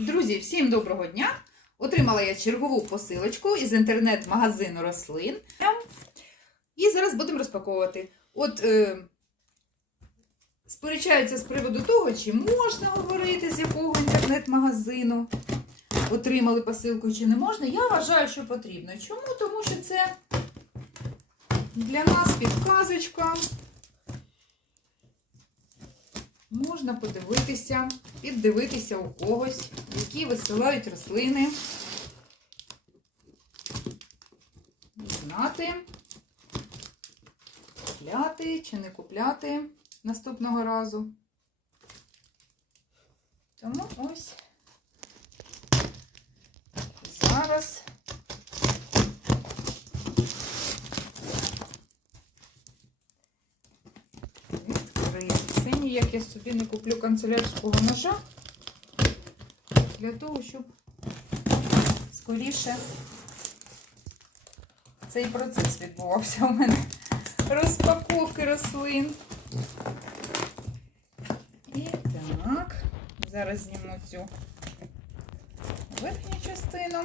Друзі, всім доброго дня! Отримала я чергову посилочку із інтернет-магазину рослин. І зараз будемо розпаковувати. От е, сперечаються з приводу того, чи можна говорити, з якого інтернет-магазину отримали посилку, чи не можна. Я вважаю, що потрібно. Чому? Тому що це для нас підказочка. Можна подивитися, піддивитися у когось, які висилають рослини. Знати, купляти чи не купляти наступного разу. Тому ось зараз відкрити. Це ніяк я собі не куплю канцелярського ножа для того, щоб скоріше цей процес відбувався у мене розпаковки рослин. І так, зараз зніму цю верхню частину.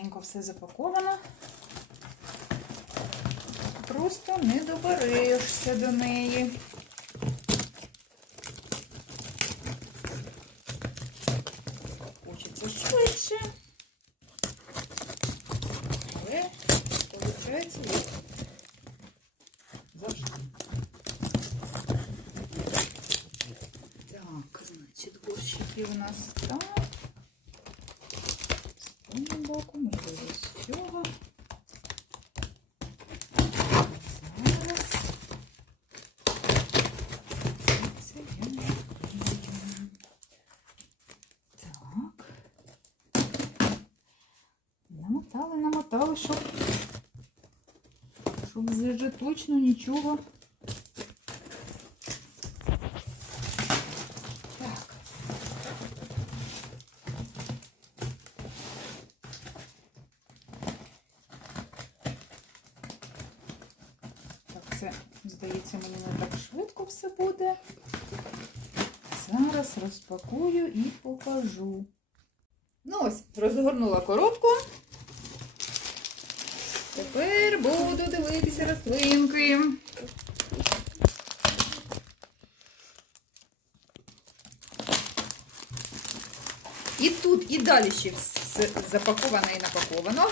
Щільненько все запаковано. Просто не доберешся до неї. Хочеться швидше. Але виходить завжди. Так, значить, горщики у нас так. З цього боку, можливо, з цього. Зараз. Це я не знаю. Так. Намотали, щоб, щоб вже точно нічого. Так, це, здається, мені не так швидко все буде. Зараз розпакую і покажу. Ну ось, розгорнула коробку. Тепер буду дивитися рослинки. І тут, і далі ще все запаковано і напаковано.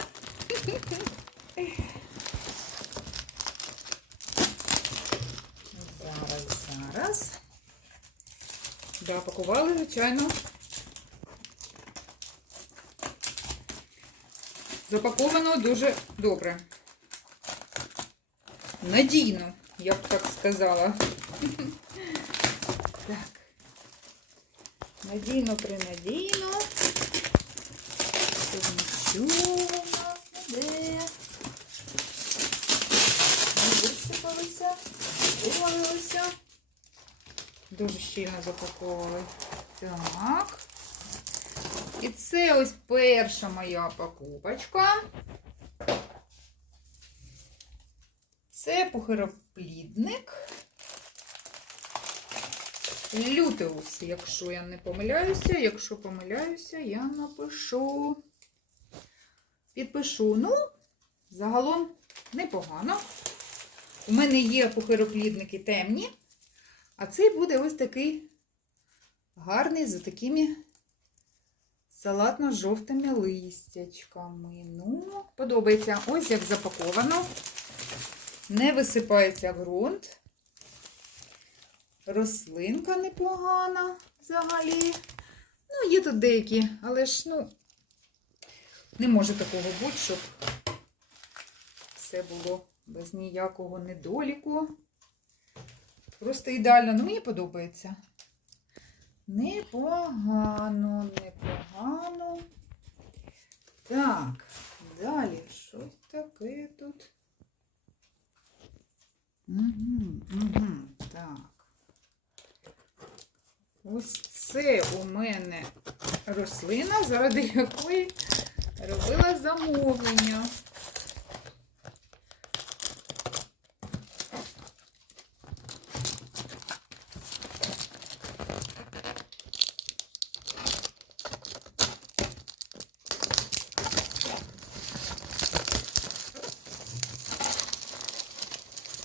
Зараз, зараз. Да, пакували, звичайно. Запаковано дуже добре. Надійно, я б так сказала. Так. Надійно, принадійно. Нічого у нас не де. Не висипалися, вивалилися. Дуже щільно запаковували. Так. І це ось перша моя покупочка. Це пухироплідник. Лютеус, якщо я не помиляюся. Якщо помиляюся, я напишу. Підпишу. Ну, загалом непогано. У мене є пухироплідники темні. А цей буде ось такий гарний з такими салатно-жовтими листячками. Ну, подобається. Ось як запаковано. Не висипається ґрунт. Рослинка непогана взагалі. Ну, є тут деякі, але ж, ну, не може такого бути, щоб все було без ніякого недоліку. Просто ідеально. Ну, мені подобається. Непогано, непогано. Так, далі щось таке тут. Угу, угу, так. Ось це у мене рослина, заради якої робила замовлення.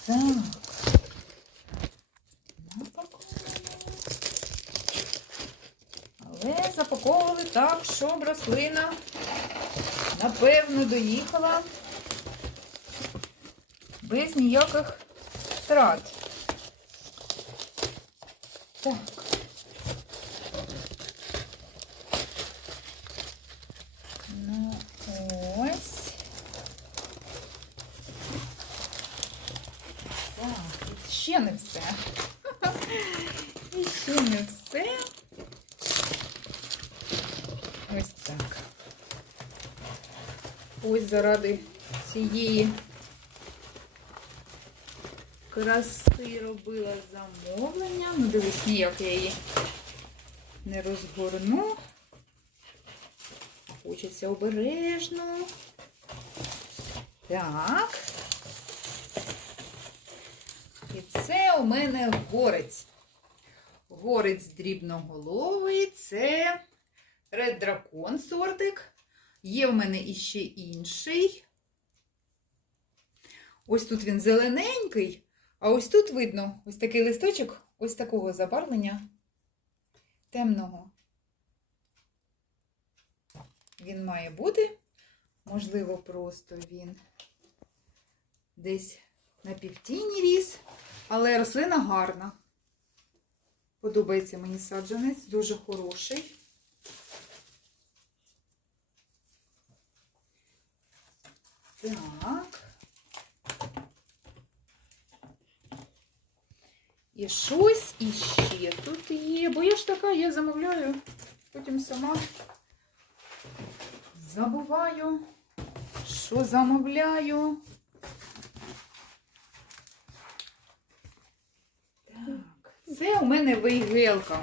Так. Але запаковували так, щоб рослина напевно доїхала без ніяких втрат. Так. Ну, ось. Так, і ще не все. І ще не все. Ось так. Ось заради цієї краси робила замовлення. Ну, дивись, ніяк я її не розгорну. Хочеться обережно. Так. І це у мене горець. Горець дрібноголовий. Це Red Dragon сортик. Є в мене іще інший. Ось тут він зелененький, а ось тут видно ось такий листочок, ось такого забарвлення темного. Він має бути, можливо, просто він десь на півтіні ріс, але рослина гарна. Подобається мені саджанець, дуже хороший. Так. І щось іще тут є. Бо я ж така, я замовляю, потім сама забуваю, що замовляю. Це у мене вейгелка.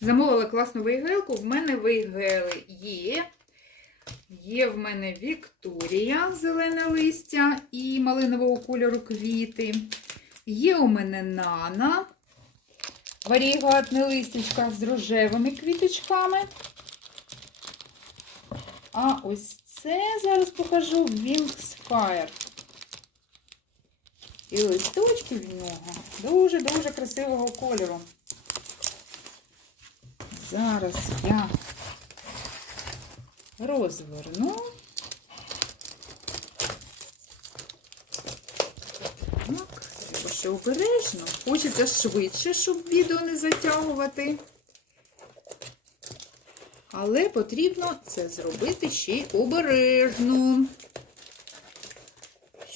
Замовила класну вейгелку, в мене вейгели є. Є в мене Вікторія, зелене листя і малинового кольору квіти. Є у мене Нана, варігатне листячка з рожевими квіточками. А ось це зараз покажу Wings Fire. І листочки в нього дуже-дуже красивого кольору. Зараз я розверну. Так, треба ще обережно. Хочеться швидше, щоб відео не затягувати. Але потрібно це зробити ще й обережно,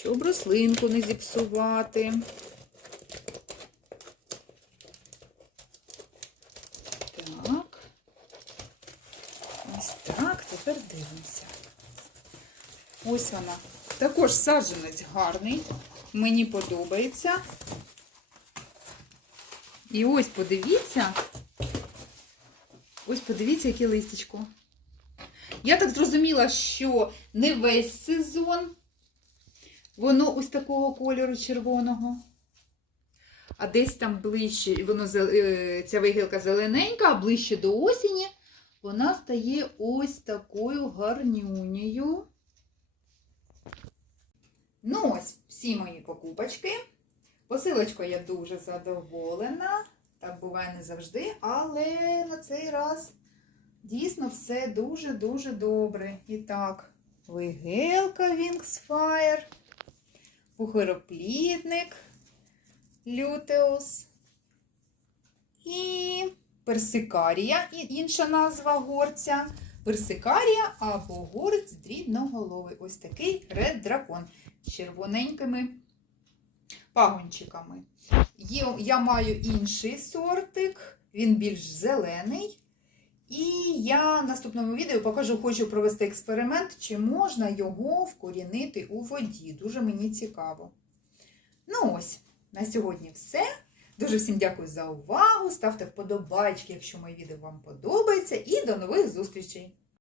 щоб рослинку не зіпсувати. Так. Ось так, тепер дивимося. Ось вона. Також саджанець гарний. Мені подобається. І ось подивіться. Ось подивіться, яке листячко. Я так зрозуміла, що не весь сезон воно ось такого кольору червоного. А десь там ближче, воно е, ця вигілка зелененька, а ближче до осені вона стає ось такою гарнюнею. Ну ось всі мої покупочки. Посилочкою я дуже задоволена. Так буває не завжди, але на цей раз дійсно все дуже-дуже добре. І так, вигелка Wings Fire, пухироплідник Лютеус і персикарія, інша назва горця. Персикарія або горець дрібноголовий. Ось такий Red Dragon з червоненькими пагончиками. Я маю інший сортик, він більш зелений. І я в наступному відео покажу, хочу провести експеримент, чи можна його вкорінити у воді. Дуже мені цікаво. Ну ось, на сьогодні все. Дуже всім дякую за увагу. Ставте вподобайки, якщо моє відео вам подобається. І до нових зустрічей!